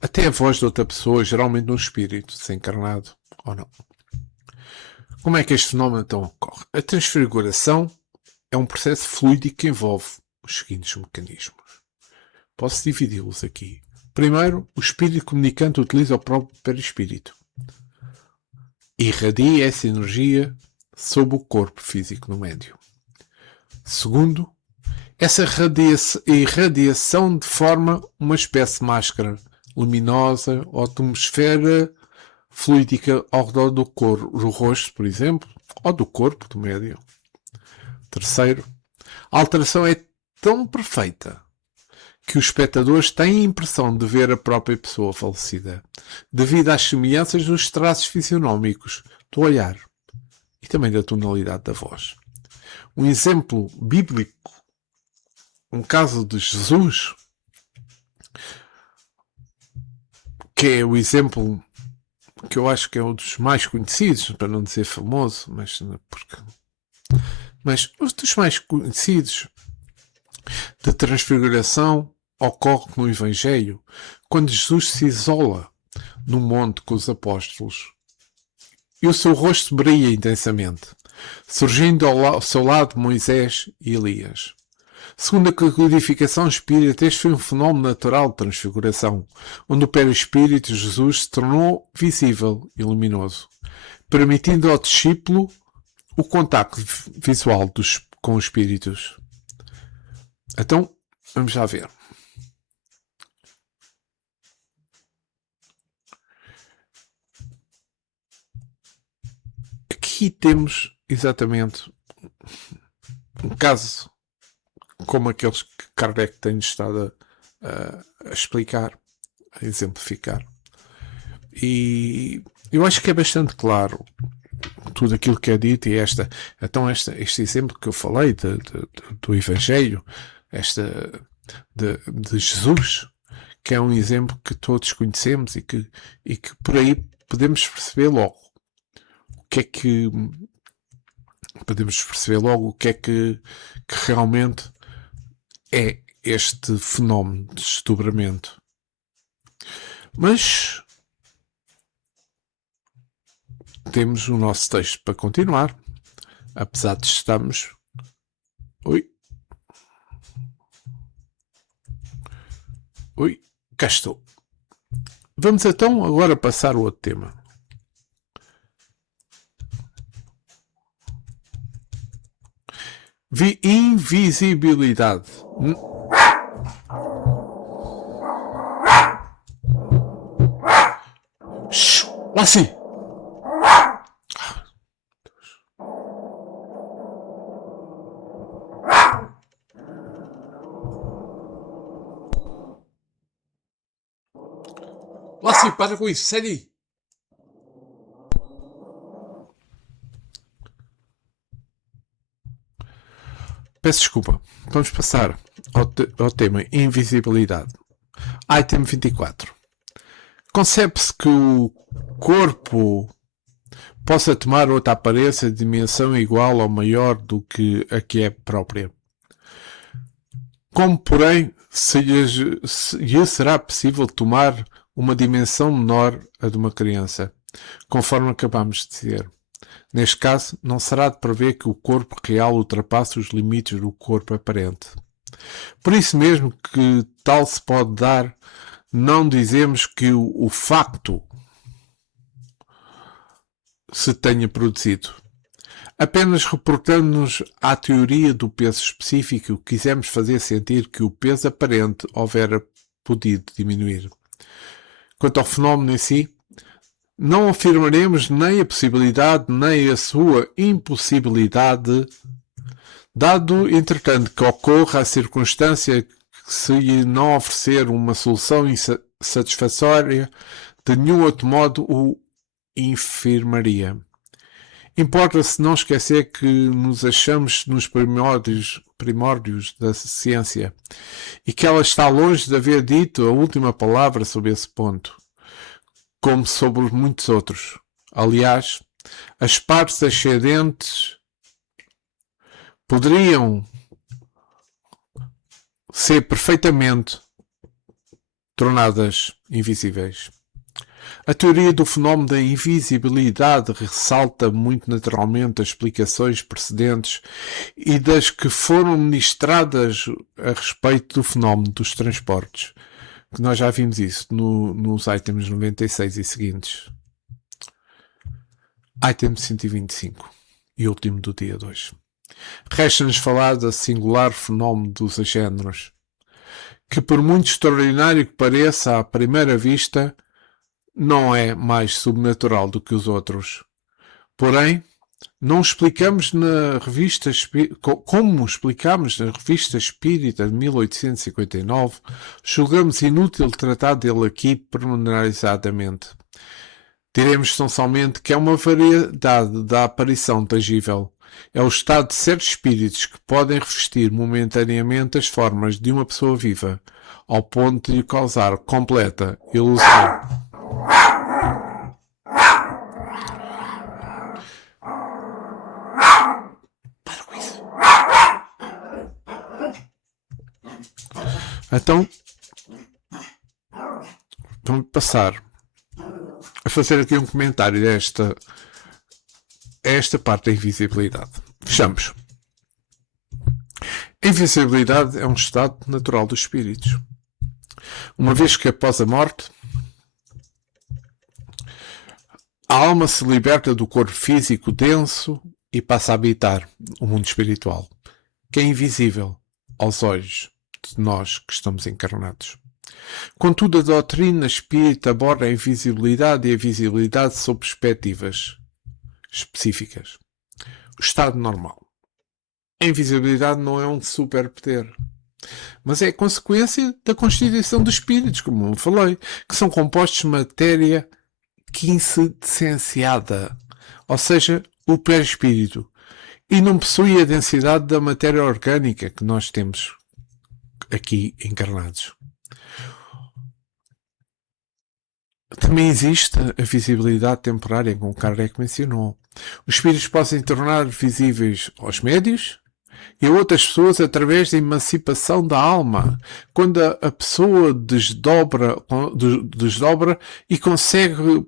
até a voz de outra pessoa, geralmente um espírito desencarnado ou não. Como é que este fenómeno então ocorre? A transfiguração é um processo fluídico que envolve os seguintes mecanismos. Posso dividi-los aqui. Primeiro, o espírito comunicante utiliza o próprio perispírito. Irradia essa energia sobre o corpo físico no médium. Segundo, essa irradiação forma uma espécie de máscara luminosa ou atmosfera fluídica ao redor do rosto, por exemplo, ou do corpo do médium. Terceiro, a alteração é tão perfeita que os espectadores têm a impressão de ver a própria pessoa falecida, devido às semelhanças dos traços fisionómicos, do olhar e também da tonalidade da voz. Um exemplo bíblico, um caso de Jesus, que é o exemplo que eu acho que é um dos mais conhecidos, para não dizer famoso, mas um dos mais conhecidos de transfiguração ocorre no Evangelho, quando Jesus se isola no monte com os apóstolos e o seu rosto brilha intensamente, surgindo ao seu lado Moisés e Elias. Segundo a codificação espírita, este foi um fenómeno natural de transfiguração, onde o perispírito de Jesus se tornou visível e luminoso, permitindo ao discípulo o contacto visual com os espíritos. Então, vamos já ver. aqui temos exatamente um caso como aqueles que Kardec tem estado a explicar, a exemplificar. E eu acho que é bastante claro tudo aquilo que é dito, e este exemplo que eu falei do Evangelho, de Jesus, que é um exemplo que todos conhecemos e que por aí podemos perceber logo o que é que realmente é este fenómeno de desdobramento. Mas temos o nosso texto para continuar, apesar de estarmos... Oi, cá estou. Vamos então agora passar ao outro tema. Invisibilidade. Lá sim. Lá sim, para com isso, sério. Peço desculpa. Vamos passar ao tema invisibilidade. Item 24. Concebe-se que o corpo possa tomar outra aparência de dimensão igual ou maior do que a que é própria. Como, porém, se lhe será possível tomar uma dimensão menor a de uma criança, conforme acabamos de dizer. Neste caso, não será de prever que o corpo real ultrapasse os limites do corpo aparente. Por isso mesmo que tal se pode dar, não dizemos que o facto se tenha produzido. Apenas reportando-nos à teoria do peso específico, quisemos fazer sentir que o peso aparente houvera podido diminuir. Quanto ao fenómeno em si, não afirmaremos nem a possibilidade nem a sua impossibilidade, dado, entretanto, que ocorra a circunstância que se lhe não oferecer uma solução satisfatória, de nenhum outro modo o infirmaria. Importa-se não esquecer que nos achamos nos primórdios da ciência e que ela está longe de haver dito a última palavra sobre esse ponto, como sobre muitos outros. Aliás, as partes excedentes poderiam ser perfeitamente tornadas invisíveis. A teoria do fenómeno da invisibilidade ressalta muito naturalmente as explicações precedentes e das que foram ministradas a respeito do fenómeno dos transportes. Que nós já vimos isso nos itens 96 e seguintes. Item 125 e último do dia 2. Resta-nos falar da singular fenómeno dos agêneros, que por muito extraordinário que pareça à primeira vista, não é mais subnatural do que os outros. Porém, não explicamos na revista como explicamos na Revista Espírita de 1859, julgamos inútil tratar dele aqui pormenorizadamente. Diremos tão somente que é uma variedade da aparição tangível. É o estado de certos espíritos que podem revestir momentaneamente as formas de uma pessoa viva, ao ponto de lhe causar completa ilusão. Então, vamos passar a fazer aqui um comentário esta parte da invisibilidade. Fechamos. A invisibilidade é um estado natural dos espíritos. Uma vez que após a morte, a alma se liberta do corpo físico denso e passa a habitar o mundo espiritual, que é invisível aos olhos de nós que estamos encarnados. Contudo, a doutrina espírita aborda a invisibilidade e a visibilidade sob perspectivas específicas. O estado normal. A invisibilidade não é um superpoder, mas é consequência da constituição dos espíritos, como eu falei, que são compostos de matéria quintessenciada, ou seja, o perispírito, e não possui a densidade da matéria orgânica que nós temos aqui encarnados. Também existe a visibilidade temporária, como Kardec mencionou. Os espíritos podem tornar visíveis aos médios e a outras pessoas através da emancipação da alma, quando a pessoa desdobra e consegue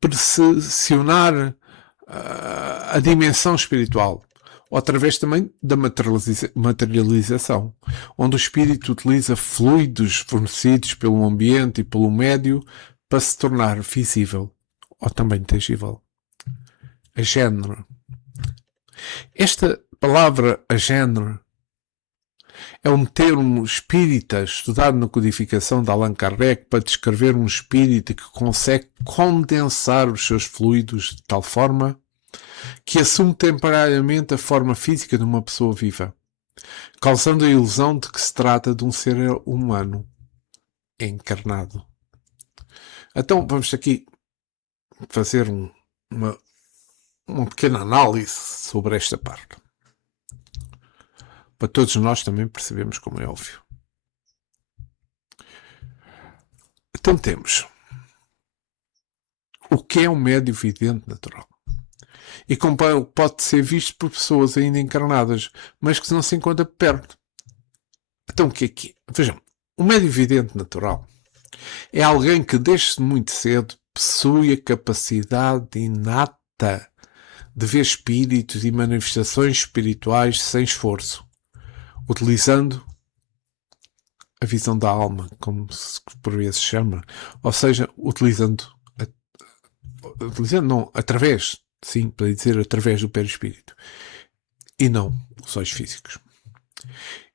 percepcionar a dimensão espiritual, ou através também da materialização, onde o espírito utiliza fluidos fornecidos pelo ambiente e pelo médio para se tornar visível ou também tangível. A género. Esta palavra a género é um termo espírita estudado na codificação de Allan Kardec para descrever um espírito que consegue condensar os seus fluidos de tal forma que assume temporariamente a forma física de uma pessoa viva, causando a ilusão de que se trata de um ser humano encarnado. Então vamos aqui fazer uma pequena análise sobre esta parte, para todos nós também percebemos, como é óbvio. Então temos o que é um médio vidente natural. E como pode ser visto por pessoas ainda encarnadas, mas que não se encontra perto. Então o que é que é? Vejam, o médio vidente natural é alguém que desde muito cedo possui a capacidade inata de ver espíritos e manifestações espirituais sem esforço, utilizando a visão da alma, como se por vezes chama, ou seja, através, sim, para dizer através do perispírito, e não os olhos físicos.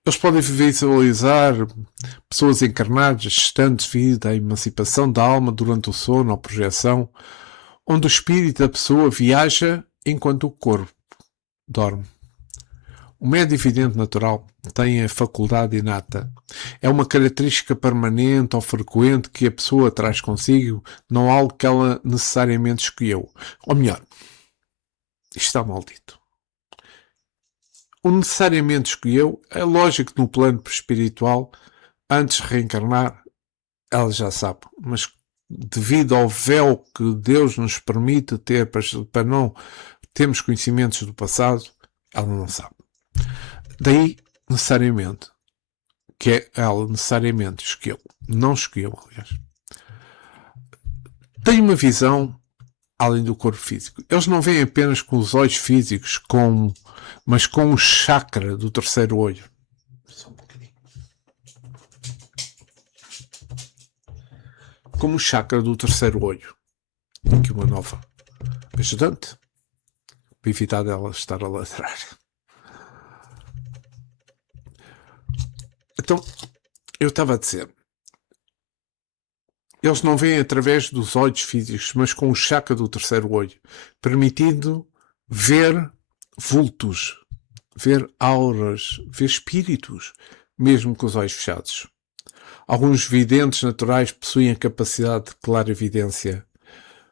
Eles podem visualizar pessoas encarnadas, gestantes vida, a emancipação da alma durante o sono ou projeção, onde o espírito da pessoa viaja enquanto o corpo dorme. O médio vidente natural tem a faculdade inata. É uma característica permanente ou frequente que a pessoa traz consigo, não algo que ela necessariamente escolheu. Ou melhor, isto está maldito. O necessariamente escolheu, é lógico que no plano espiritual, antes de reencarnar, ela já sabe, mas devido ao véu que Deus nos permite ter para não termos conhecimentos do passado, ela não sabe. Daí, necessariamente, que ela necessariamente escolheu, não escolheu, aliás, tem uma visão além do corpo físico. Eles não veem apenas com os olhos físicos, mas com o chakra do terceiro olho. Só um bocadinho. Como o chakra do terceiro olho. Aqui uma nova ajudante, para evitar dela estar a ladrar. Então, eu estava a dizer, eles não veem através dos olhos físicos, mas com o chakra do terceiro olho, permitindo ver vultos, ver auras, ver espíritos, mesmo com os olhos fechados. Alguns videntes naturais possuem a capacidade de clarividência,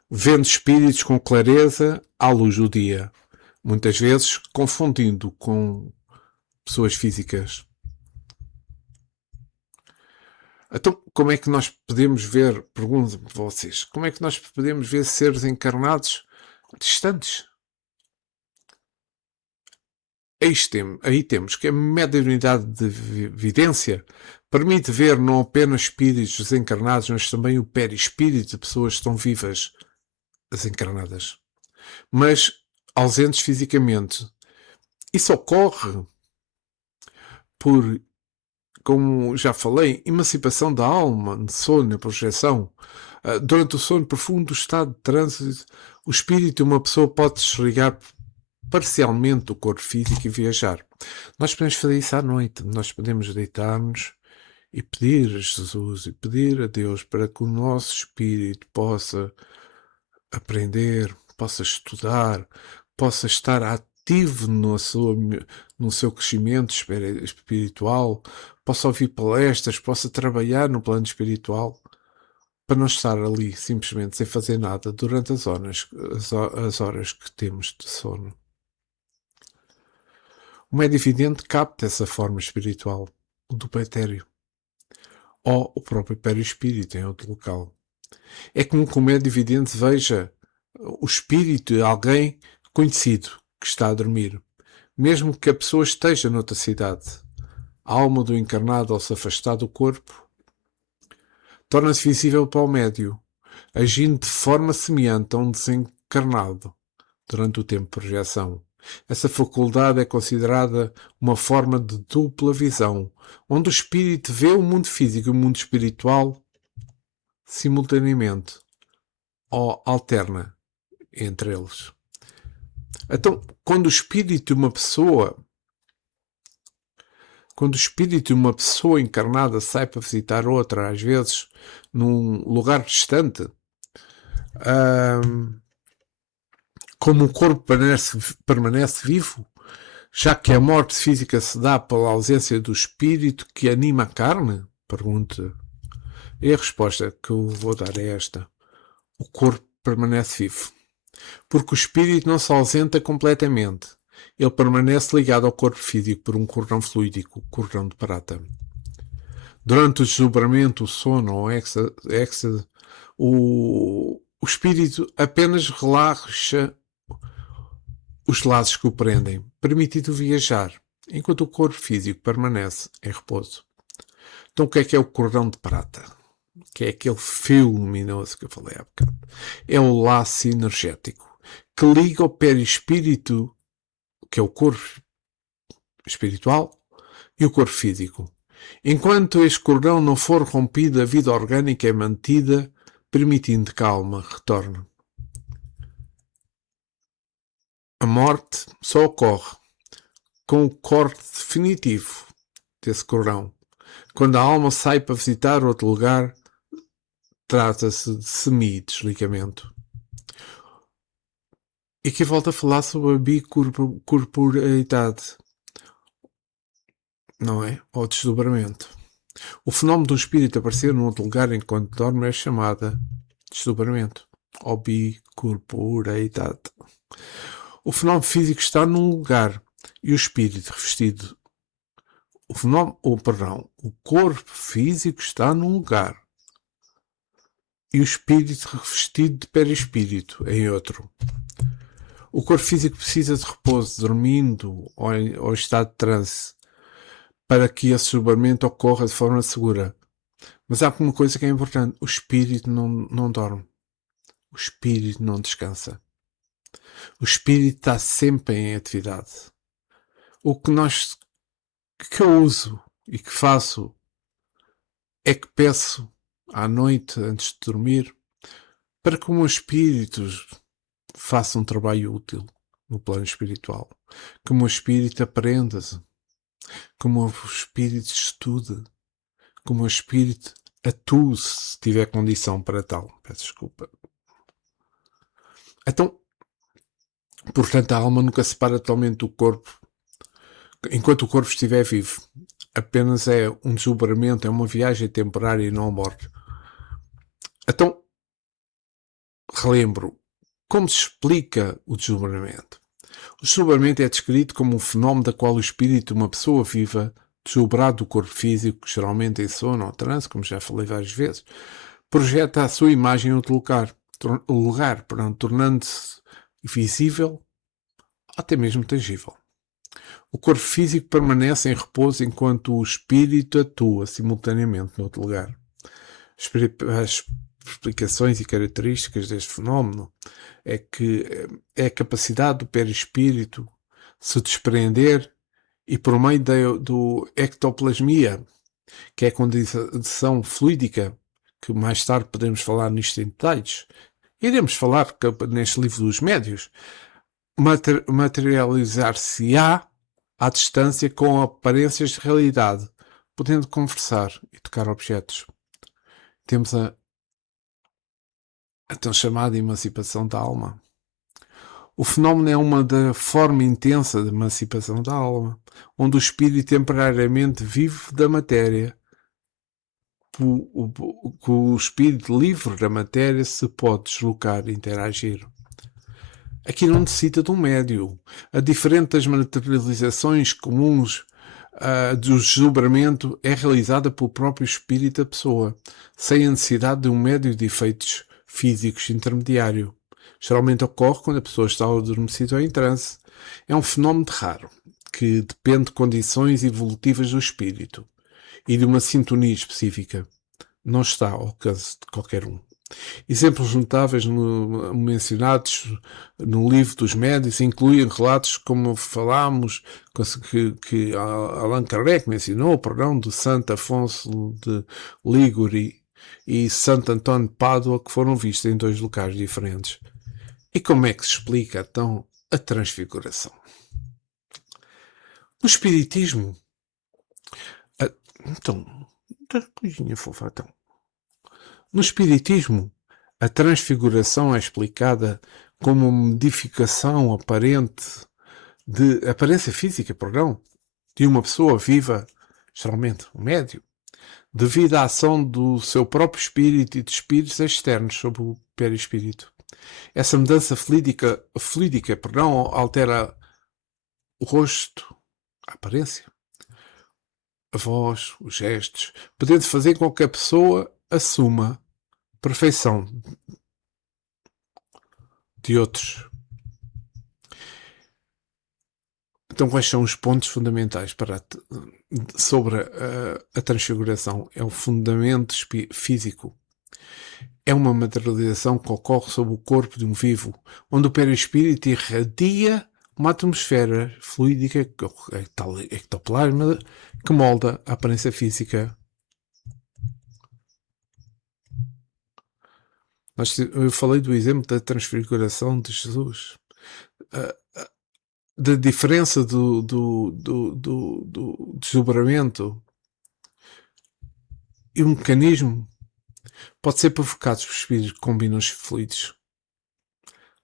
vendo espíritos com clareza à luz do dia, muitas vezes confundindo com pessoas físicas. Então, como é que nós podemos ver, pergunto-me vocês, como é que nós podemos ver seres encarnados distantes? Aí temos que a mediunidade de vidência permite ver não apenas espíritos desencarnados, mas também o perispírito de pessoas que estão vivas, desencarnadas, mas ausentes fisicamente. Isso ocorre por, como já falei, emancipação da alma, de sono, projeção. Durante o sono profundo, o estado de trânsito, o espírito de uma pessoa pode desligar parcialmente do corpo físico e viajar. Nós podemos fazer isso à noite. Nós podemos deitar-nos e pedir a Jesus e pedir a Deus para que o nosso espírito possa aprender, possa estudar, possa estar ativo no seu crescimento espiritual, possa ouvir palestras, possa trabalhar no plano espiritual, para não estar ali simplesmente sem fazer nada durante as horas que temos de sono. O médio vidente capta essa forma espiritual, o do etéreo, ou o próprio perispírito em outro local. É comum que o médio vidente veja o espírito de alguém conhecido que está a dormir, mesmo que a pessoa esteja noutra cidade. A alma do encarnado, ao se afastar do corpo, torna-se visível para o médio, agindo de forma semelhante a um desencarnado durante o tempo de projeção. Essa faculdade é considerada uma forma de dupla visão, onde o espírito vê o mundo físico e o mundo espiritual simultaneamente, ou alterna entre eles. Então, quando o espírito de uma pessoa encarnada sai para visitar outra, às vezes num lugar distante, como o corpo permanece vivo, já que a morte física se dá pela ausência do espírito que anima a carne? Pergunta. E a resposta que eu vou dar é esta. O corpo permanece vivo. Porque o espírito não se ausenta completamente. Ele permanece ligado ao corpo físico por um cordão fluídico, o cordão de prata. Durante o desdobramento, o sono ou êxtase, o espírito apenas relaxa os laços que o prendem, permitindo viajar, enquanto o corpo físico permanece em repouso. Então, o que é o cordão de prata? Que é aquele fio luminoso que eu falei há bocado. É o laço energético que liga o perispírito, que é o corpo espiritual, e o corpo físico. Enquanto este cordão não for rompido, a vida orgânica é mantida, permitindo que a alma retorne. A morte só ocorre com o corte definitivo desse cordão. Quando a alma sai para visitar outro lugar, trata-se de semi-desligamento. E aqui volto a falar sobre a bicorporeidade, não é? Ou desdobramento. O fenómeno de um espírito aparecer num outro lugar enquanto dorme é chamada desdobramento, ou bicorporeidade. O fenómeno físico está num lugar e o espírito revestido. O corpo físico está num lugar e o espírito revestido de perispírito em outro. O corpo físico precisa de repouso, dormindo ou em estado de transe, para que esse desdobramento ocorra de forma segura. Mas há uma coisa que é importante: o espírito não dorme. O espírito não descansa. O espírito está sempre em atividade. O que eu uso e que faço é que peço à noite, antes de dormir, para que o meu espírito faça um trabalho útil no plano espiritual. Que o meu espírito aprenda, que o meu espírito estude, que o meu espírito atue se tiver condição para tal. Peço desculpa. Então, portanto, a alma nunca se separa totalmente do corpo enquanto o corpo estiver vivo. Apenas é um desdobramento, é uma viagem temporária e não a morte. Então, relembro, como se explica o desdobramento? O desdobramento é descrito como um fenómeno da qual o espírito de uma pessoa viva, desdobrado do corpo físico, geralmente em sono ou transe, como já falei várias vezes, projeta a sua imagem em outro lugar, tornando-se visível, até mesmo tangível. O corpo físico permanece em repouso enquanto o espírito atua simultaneamente no outro lugar. As explicações e características deste fenómeno é que é a capacidade do perispírito se desprender e por meio do ectoplasmia, que é a condição fluídica, que mais tarde podemos falar nisto em detalhes. Iremos falar neste livro dos médios, materializar-se-á à distância com aparências de realidade, podendo conversar e tocar objetos. Temos a tão chamada emancipação da alma. O fenómeno é uma da forma intensa de emancipação da alma, onde o espírito temporariamente vive da matéria. O espírito livre da matéria se pode deslocar e interagir. Aqui não necessita de um médium. A diferente das materializações comuns do desdobramento é realizada pelo próprio espírito da pessoa, sem a necessidade de um médium de efeitos físicos intermediário. Geralmente ocorre quando a pessoa está adormecida ou em transe. É um fenómeno raro, que depende de condições evolutivas do espírito e de uma sintonia específica. Não está ao alcance de qualquer um. Exemplos notáveis mencionados no livro dos médiuns incluem relatos, como falámos, que Allan Kardec mencionou, de Santo Afonso de Liguri e Santo António de Pádua, que foram vistos em 2 locais diferentes. E como é que se explica, então, a transfiguração? No Espiritismo, no Espiritismo, a transfiguração é explicada como uma modificação aparência física, de uma pessoa viva, geralmente um médium, devido à ação do seu próprio espírito e de espíritos externos sobre o perispírito. Essa mudança fluídica, altera o rosto, a aparência, a voz, os gestos, podendo fazer com que a pessoa assuma perfeição de outros. Então, quais são os pontos fundamentais sobre a transfiguração? É o fundamento físico. É uma materialização que ocorre sobre o corpo de um vivo, onde o perispírito irradia uma atmosfera fluídica ectoplasma que molda a aparência física. Eu falei do exemplo da transfiguração de Jesus. Da diferença do desdobramento e o mecanismo pode ser provocado por espíritos que combinam os fluidos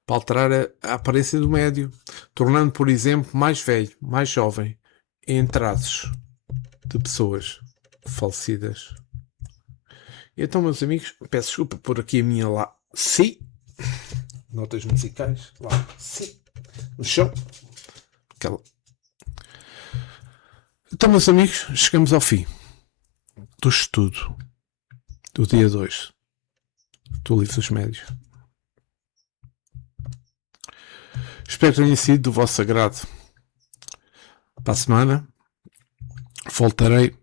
para alterar a aparência do médio, tornando, por exemplo, mais velho, mais jovem, em traços de pessoas falecidas. Então, meus amigos, peço desculpa por aqui a minha si, notas musicais, si, no chão. Então, meus amigos, chegamos ao fim do estudo do dia 2 do Livro dos Médiuns. Espero que tenha sido do vosso agrado. Para a semana voltarei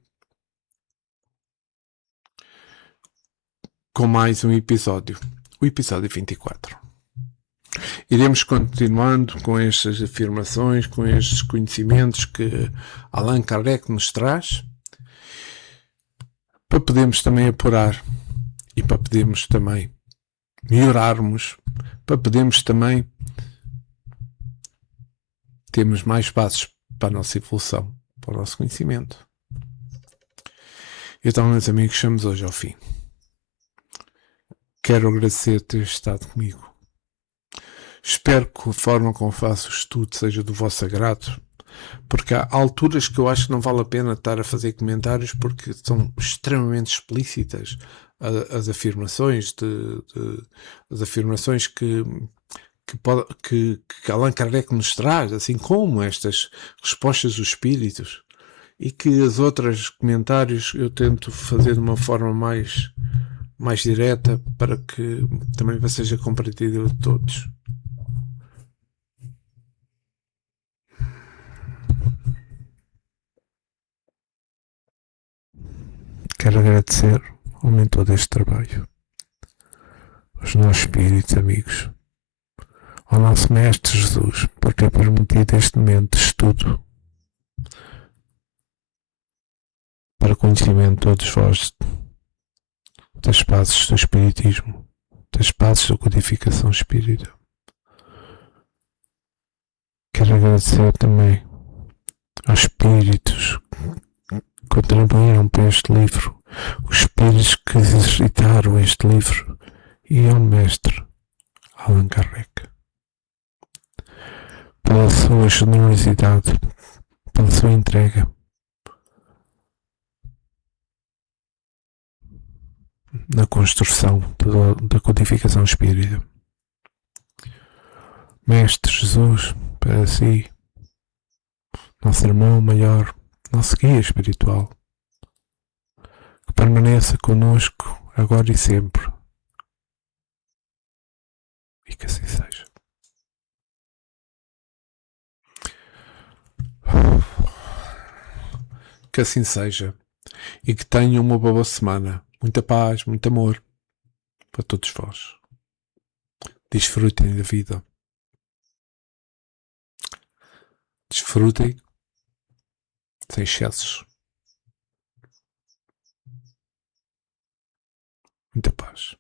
com mais um episódio, o episódio 24. Iremos continuando com estas afirmações, com estes conhecimentos que Allan Kardec nos traz, para podermos também apurar e para podermos também melhorarmos, para podermos também termos mais passos para a nossa evolução, para o nosso conhecimento. Então, meus amigos, chegamos hoje ao fim. Quero agradecer ter estado comigo. Espero que a forma como faço o estudo seja do vosso agrado, porque há alturas que eu acho que não vale a pena estar a fazer comentários porque são extremamente explícitas as afirmações as afirmações que Allan Kardec nos traz, assim como estas respostas dos espíritos, e que os outros comentários eu tento fazer de uma forma mais direta para que também seja compreendível de todos. Quero agradecer ao mentor deste trabalho, aos nossos espíritos amigos, ao nosso Mestre Jesus, por ter permitido este momento de estudo para conhecimento de todos vós das bases do Espiritismo, das bases da codificação espírita. Quero agradecer também aos espíritos que contribuíram para este livro, os espíritos que exercitaram este livro, e ao mestre Allan Kardec. pela sua generosidade, pela sua entrega na construção da codificação espírita. Mestre Jesus, para si, nosso irmão maior, nosso guia espiritual, que permaneça conosco agora e sempre. E que assim seja. Que assim seja. E que tenham uma boa semana. Muita paz, muito amor para todos vós. Desfrutem da vida. Desfrutem sem excessos. Muita paz.